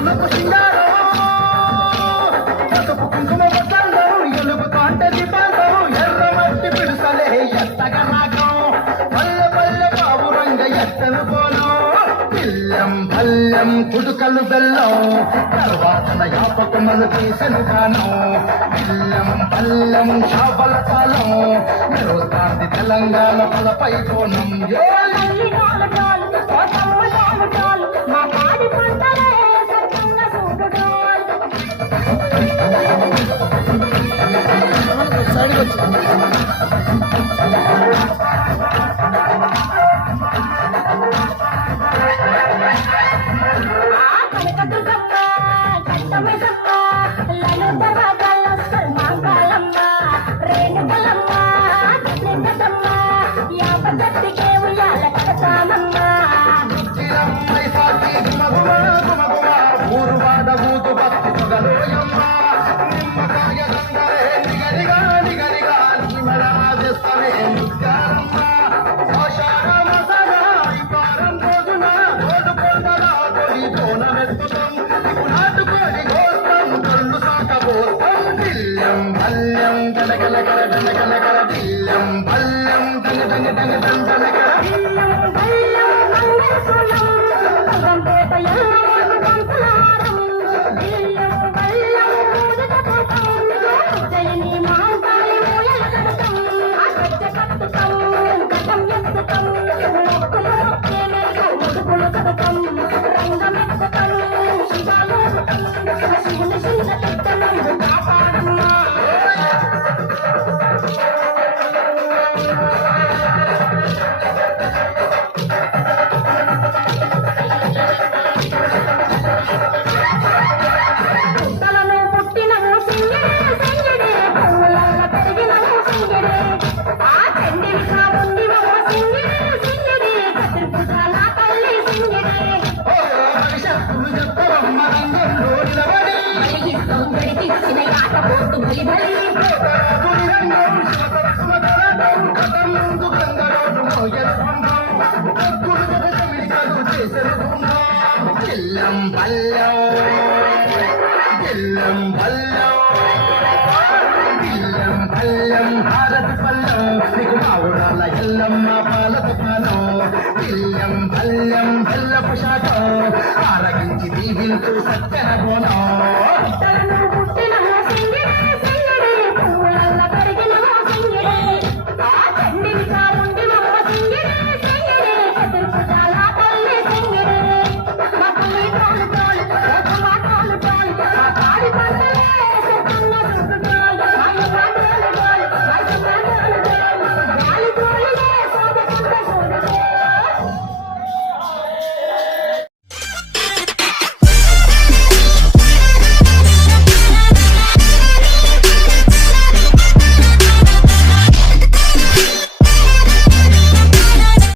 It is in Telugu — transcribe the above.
కొనుకు సింగారం పసుపు కుంకుమ బట్టల్లో ఎలుగు కాంట దీపాల్లో ఎర్ర మట్టి పిడుసలే ఎత్తగా రాగం పల్లె పల్లె పావురంగ ఎత్తను పోను పిల్లం పల్లెం కుడుకలు బెల్లం తర్వాతన యాపకమలు తీసెను గానం పిల్లం పల్లెం చేపల కాలం మెరుస్తాంది తెలంగాణ పలపై కోణం భారత పల్లం నీకు మావురాల ఎల్లమ్మ పాలక పాలం పిల్లం పల్లెం బెల్లపు శాఖం ఆరగించి దీవించు సత్యన కోణం